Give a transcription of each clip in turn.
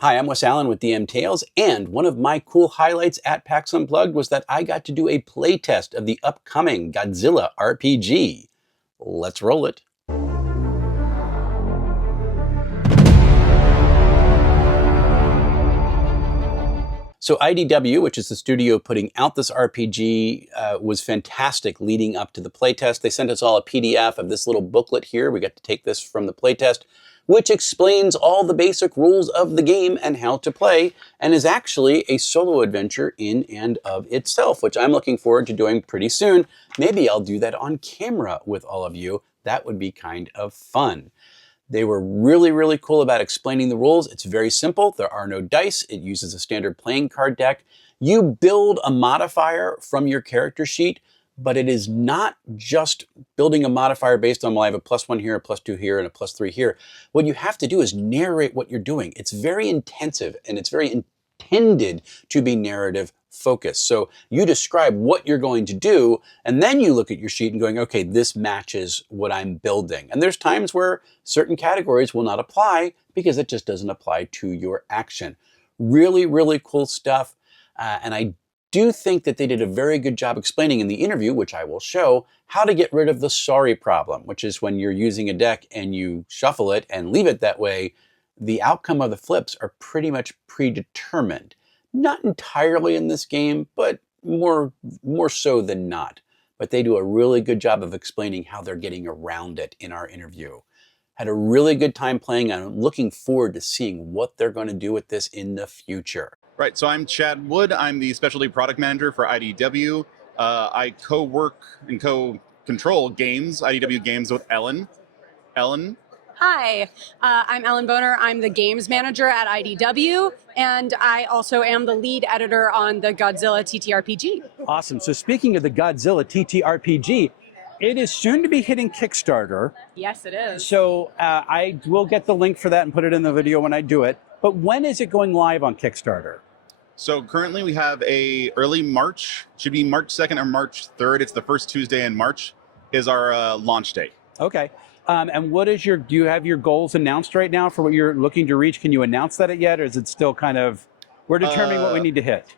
Hi, I'm Wes Allen with DM Tales, and one of my cool highlights at PAX Unplugged was that I got to do a playtest of the upcoming Godzilla RPG. Let's roll it. So IDW, which is the studio putting out this RPG, was fantastic leading up to the playtest. They sent us all a PDF of this little booklet here. We got to take this from the playtest, which explains all the basic rules of the game and how to play, and is actually a solo adventure in and of itself, which I'm looking forward to doing pretty soon. Maybe I'll do that on camera with all of you. That would be kind of fun. They were really, really cool about explaining the rules. It's very simple. There are no dice. It uses a standard playing card deck. You build a modifier from your character sheet, but it is not just building a modifier based on, well, I have a +1 here, a +2 here, and a +3 here. What you have to do is narrate what you're doing. It's very intensive, and it's very intended to be narrative focused. So you describe what you're going to do, and then you look at your sheet and going, okay, this matches what I'm building. And there's times where certain categories will not apply because it just doesn't apply to your action. Really, really cool stuff. And I do think that they did a very good job explaining in the interview, which I will show, how to get rid of the sorry problem, which is when you're using a deck and you shuffle it and leave it that way, the outcome of the flips are pretty much predetermined. Not entirely in this game, but more so than not. But they do a really good job of explaining how they're getting around it in our interview. Had a really good time playing, and I'm looking forward to seeing what they're going to do with this in the future. Right, so I'm Chad Wood. I'm the Specialty Product Manager for IDW. I co-work and co-control games, IDW games, with Ellen. Ellen? Hi, I'm Ellen Boner. I'm the games manager at IDW, and I also am the lead editor on the Godzilla TTRPG. Awesome. So speaking of the Godzilla TTRPG, it is soon to be hitting Kickstarter. Yes, it is. So I will get the link for that and put it in the video when I do it. But when is it going live on Kickstarter? So currently we have a early March, should be March 2nd or March 3rd. It's the first Tuesday in March is our launch date. Okay. And what is do you have your goals announced right now for what you're looking to reach? Can you announce that yet? Or is it still kind of, we're determining what we need to hit?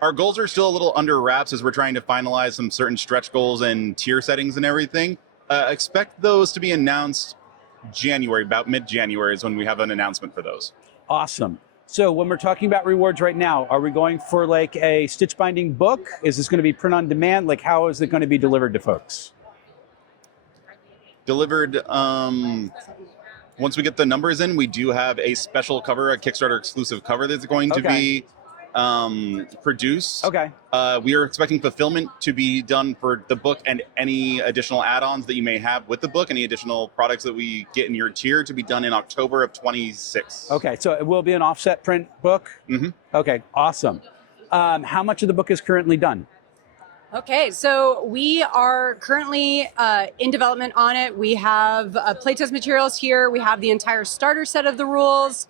Our goals are still a little under wraps as we're trying to finalize some certain stretch goals and tier settings and everything. Expect those to be announced January, about mid-January is when we have an announcement for those. Awesome. So when we're talking about rewards right now, are we going for like a stitch binding book? Is this going to be print on demand? Like how is it going to be delivered to folks? Delivered, once we get the numbers in, we do have a special cover, a Kickstarter exclusive cover that's going to be produced. Okay. We are expecting fulfillment to be done for the book and any additional add-ons that you may have with the book, any additional products that we get in your tier to be done in October of 26. Okay, so it will be an offset print book? Mm-hmm. Okay, awesome. How much of the book is currently done? Okay, so we are currently in development on it. We have playtest materials here. We have the entire starter set of the rules.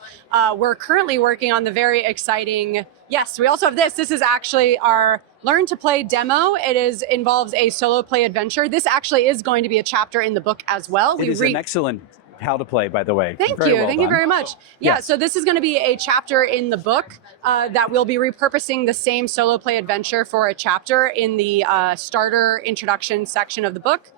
We're currently working on the very exciting, yes, we also have this. This is actually our Learn to Play demo. It involves a solo play adventure. This actually is going to be a chapter in the book as well. It is an excellent how to play, by the way. Thank you very much. Yeah, Yes. so this is going to be a chapter in the book that will be repurposing the same solo play adventure for a chapter in the starter introduction section of the book.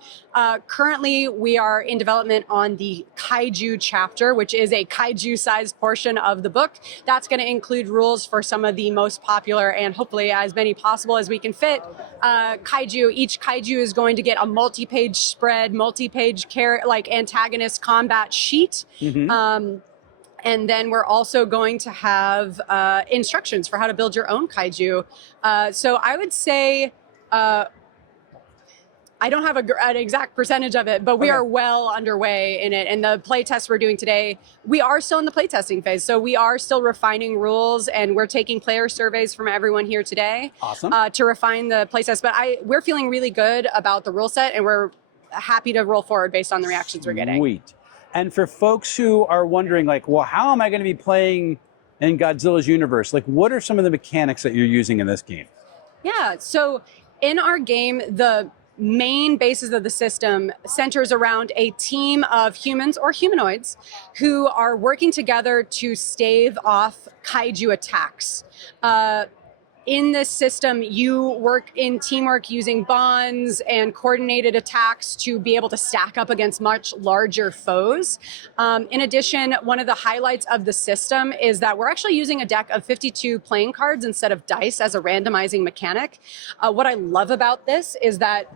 Currently, we are in development on the Kaiju chapter, which is a Kaiju-sized portion of the book. That's going to include rules for some of the most popular and hopefully as many possible as we can fit. Kaiju, each Kaiju is going to get a multi-page spread, multi-page antagonist combat sheet. Mm-hmm. And then we're also going to have instructions for how to build your own Kaiju. So I would say, I don't have an exact percentage of it, but we are well underway in it. And the play test we're doing today, we are still in the play testing phase. So we are still refining rules, and we're taking player surveys from everyone here today. Awesome. To refine the play test. But we're feeling really good about the rule set, and we're happy to roll forward based on the reactions we're getting. Sweet. And for folks who are wondering, like, well, how am I going to be playing in Godzilla's universe? Like, what are some of the mechanics that you're using in this game? Yeah, so in our game, the main basis of the system centers around a team of humans or humanoids who are working together to stave off kaiju attacks. In this system, you work in teamwork using bonds and coordinated attacks to be able to stack up against much larger foes. In addition, one of the highlights of the system is that we're actually using a deck of 52 playing cards instead of dice as a randomizing mechanic. What I love about this is that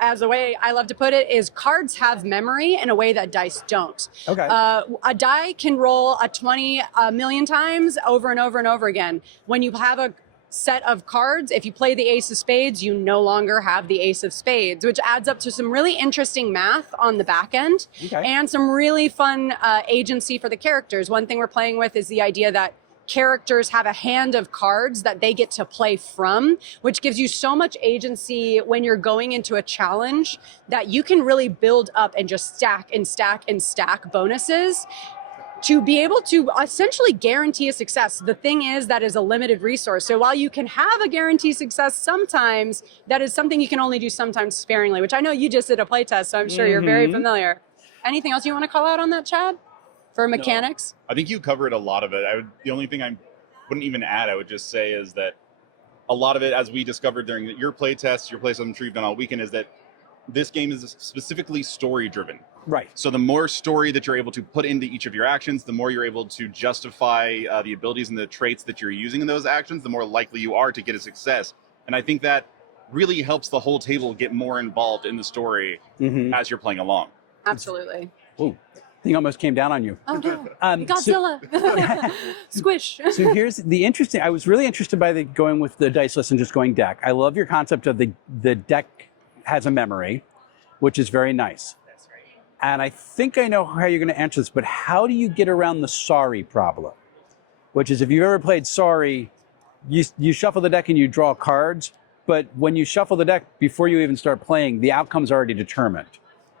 as the way I love to put it, is cards have memory in a way that dice don't. Okay. A die can roll a 20 a million times over and over and over again. When you have a set of cards, if you play the ace of spades, you no longer have the ace of spades, which adds up to some really interesting math on the back end and some really fun agency for the characters. One thing we're playing with is the idea that characters have a hand of cards that they get to play from, which gives you so much agency when you're going into a challenge that you can really build up and just stack and stack and stack bonuses to be able to essentially guarantee a success. The thing is, that is a limited resource. So while you can have a guaranteed success sometimes, that is something you can only do sometimes sparingly, which I know you just did a playtest, so I'm sure you're very familiar. Anything else you want to call out on that, Chad, for mechanics? No, I think you covered a lot of it. The only thing I wouldn't even add, I would just say, is that a lot of it, as we discovered during your playtest, I'm sure you've done all weekend, is that this game is specifically story-driven. Right. So the more story that you're able to put into each of your actions, the more you're able to justify the abilities and the traits that you're using in those actions, the more likely you are to get a success. And I think that really helps the whole table get more involved in the story as you're playing along. Absolutely. Ooh, thing almost came down on you. Oh no, Godzilla. Squish. So here's the interesting, I was really interested by going with the dice list and just going deck. I love your concept of the deck has a memory, which is very nice. And I think I know how you're going to answer this, but how do you get around the sorry problem? Which is, if you've ever played sorry, you shuffle the deck and you draw cards, but when you shuffle the deck, before you even start playing, the outcome's already determined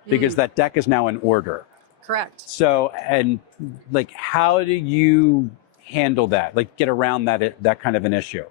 because that deck is now in order. Correct. So, and like, how do you handle that? Like, get around that kind of an issue?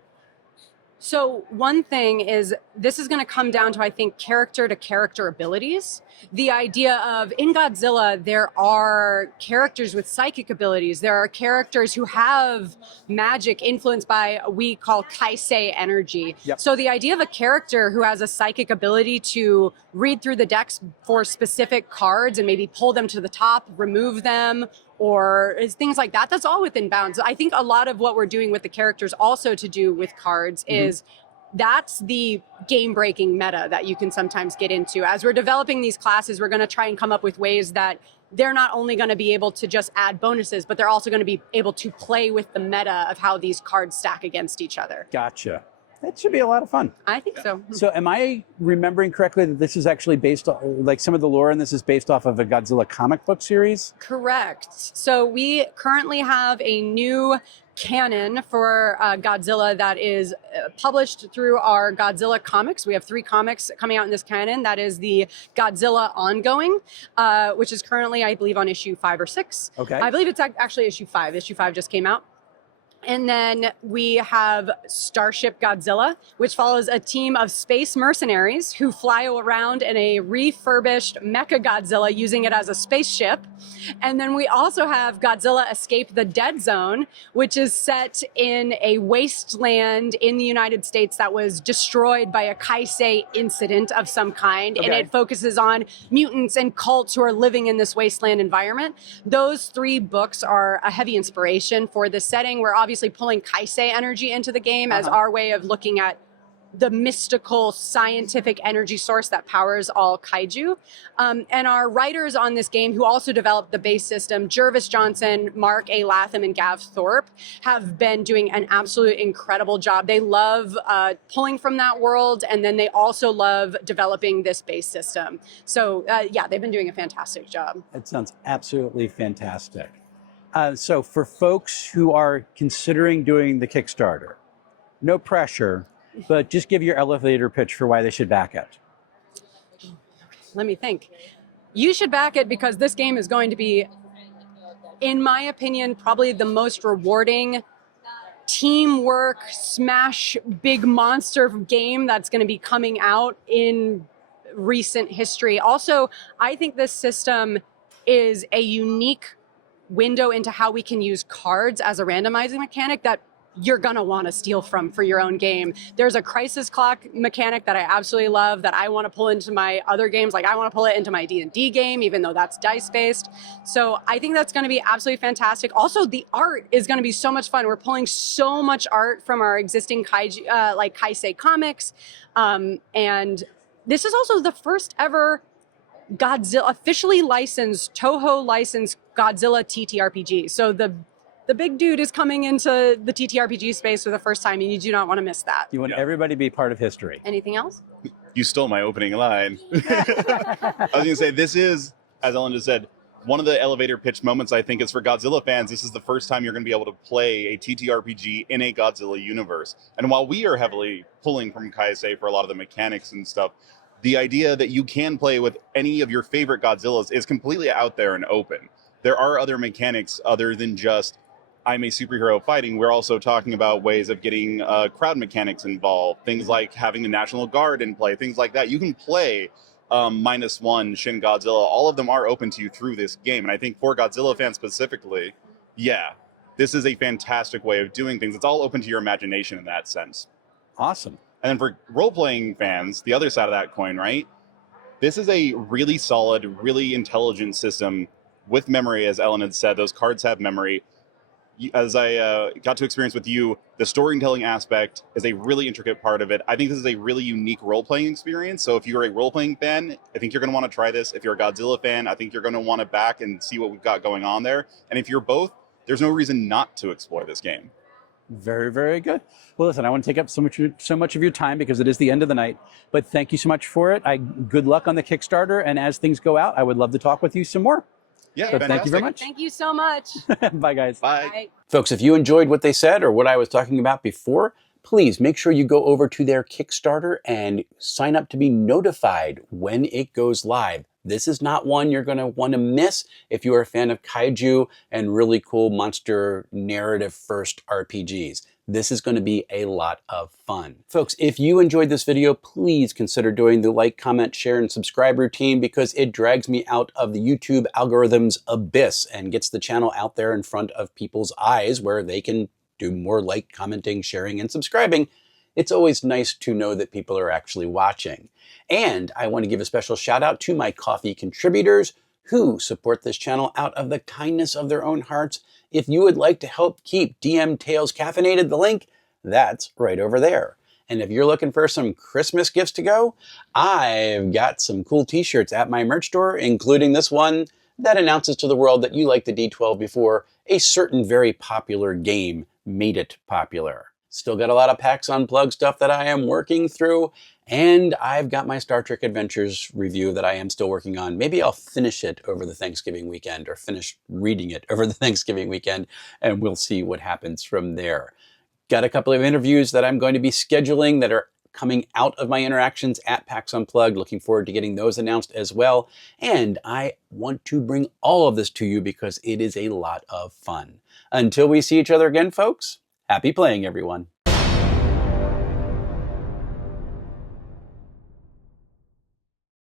So one thing is, this is going to come down to, I think, character to character abilities. The idea of, in Godzilla, there are characters with psychic abilities. There are characters who have magic influenced by what we call kaisei energy. Yep. So the idea of a character who has a psychic ability to read through the decks for specific cards and maybe pull them to the top, remove them, or things like that, that's all within bounds. I think a lot of what we're doing with the characters also to do with cards is that's the game-breaking meta that you can sometimes get into. As we're developing these classes, we're going to try and come up with ways that they're not only going to be able to just add bonuses, but they're also going to be able to play with the meta of how these cards stack against each other. Gotcha. That should be a lot of fun. I think so. So am I remembering correctly that this is actually based on, like, some of the lore in this is based off of a Godzilla comic book series? Correct. So we currently have a new canon for Godzilla that is published through our Godzilla comics. We have 3 comics coming out in this canon. That is the Godzilla Ongoing, which is currently, I believe, on issue 5 or 6. Okay. I believe it's actually issue 5. Issue 5 just came out. And then we have Starship Godzilla, which follows a team of space mercenaries who fly around in a refurbished Mecha Godzilla using it as a spaceship. And then we also have Godzilla Escape the Dead Zone, which is set in a wasteland in the United States that was destroyed by a kaisei incident of some kind. Okay. And it focuses on mutants and cults who are living in this wasteland environment. Those 3 books are a heavy inspiration for this setting. We're obviously pulling kaisei energy into the game as our way of looking at the mystical scientific energy source that powers all kaiju. And our writers on this game, who also developed the base system, Jervis Johnson, Mark A. Latham, and Gav Thorpe, have been doing an absolute incredible job. They love pulling from that world, and then they also love developing this base system. So yeah, they've been doing a fantastic job. That sounds absolutely fantastic. So for folks who are considering doing the Kickstarter, no pressure, but just give your elevator pitch for why they should back it. Let me think. You should back it because this game is going to be, in my opinion, probably the most rewarding teamwork smash big monster game that's going to be coming out in recent history. Also, I think this system is a unique window into how we can use cards as a randomizing mechanic that you're gonna want to steal from for your own game. There's a crisis clock mechanic that I absolutely love that I want to pull into my other games. Like I want to pull it into my D&D game, even though that's dice based. So I think that's going to be absolutely fantastic. Also, the art is going to be so much fun. We're pulling so much art from our existing Kaiju, like Kaisei comics, and this is also the first ever Godzilla officially licensed, Toho licensed Godzilla TTRPG. So the big dude is coming into the TTRPG space for the first time, and you do not want to miss that. You want everybody to be part of history. Anything else? You stole my opening line. I was going to say, this is, as Ellen just said, one of the elevator pitch moments I think is for Godzilla fans. This is the first time you're going to be able to play a TTRPG in a Godzilla universe. And while we are heavily pulling from Kaisei for a lot of the mechanics and stuff, the idea that you can play with any of your favorite Godzillas is completely out there and open. There are other mechanics other than just I'm a superhero fighting. We're also talking about ways of getting crowd mechanics involved, things like having the National Guard in play, things like that. You can play -1 Shin Godzilla. All of them are open to you through this game. And I think for Godzilla fans specifically, yeah, this is a fantastic way of doing things. It's all open to your imagination in that sense. Awesome. And then for role-playing fans, the other side of that coin, right? This is a really solid, really intelligent system with memory, as Ellen had said. Those cards have memory. As I got to experience with you, the storytelling aspect is a really intricate part of it. I think this is a really unique role-playing experience. So if you're a role-playing fan, I think you're going to want to try this. If you're a Godzilla fan, I think you're going to want to back and see what we've got going on there. And if you're both, there's no reason not to explore this game. Very, very good. Well, listen, I want to take up so much of your time because it is the end of the night. But thank you so much for it. Good luck on the Kickstarter. And as things go out, I would love to talk with you some more. Yeah, so thank you very much. Thank you so much. Bye, guys. Bye. Bye. Folks, if you enjoyed what they said or what I was talking about before, please make sure you go over to their Kickstarter and sign up to be notified when it goes live. This is not one you're going to want to miss if you are a fan of Kaiju and really cool monster narrative first RPGs. This is going to be a lot of fun. Folks, if you enjoyed this video, please consider doing the like, comment, share, and subscribe routine because it drags me out of the YouTube algorithm's abyss and gets the channel out there in front of people's eyes where they can do more like, commenting, sharing, and subscribing. It's always nice to know that people are actually watching. And I want to give a special shout out to my coffee contributors who support this channel out of the kindness of their own hearts. If you would like to help keep DM Tales caffeinated, the link, that's right over there. And if you're looking for some Christmas gifts to go, I've got some cool t-shirts at my merch store, including this one that announces to the world that you like the D12 before a certain very popular game made it popular. Still got a lot of PAX Unplugged stuff that I am working through, and I've got my Star Trek Adventures review that I am still working on. Maybe I'll finish it over the Thanksgiving weekend or finish reading it over the Thanksgiving weekend, and we'll see what happens from there. Got a couple of interviews that I'm going to be scheduling that are coming out of my interactions at PAX Unplugged. Looking forward to getting those announced as well. And I want to bring all of this to you because it is a lot of fun. Until we see each other again, folks, happy playing, everyone.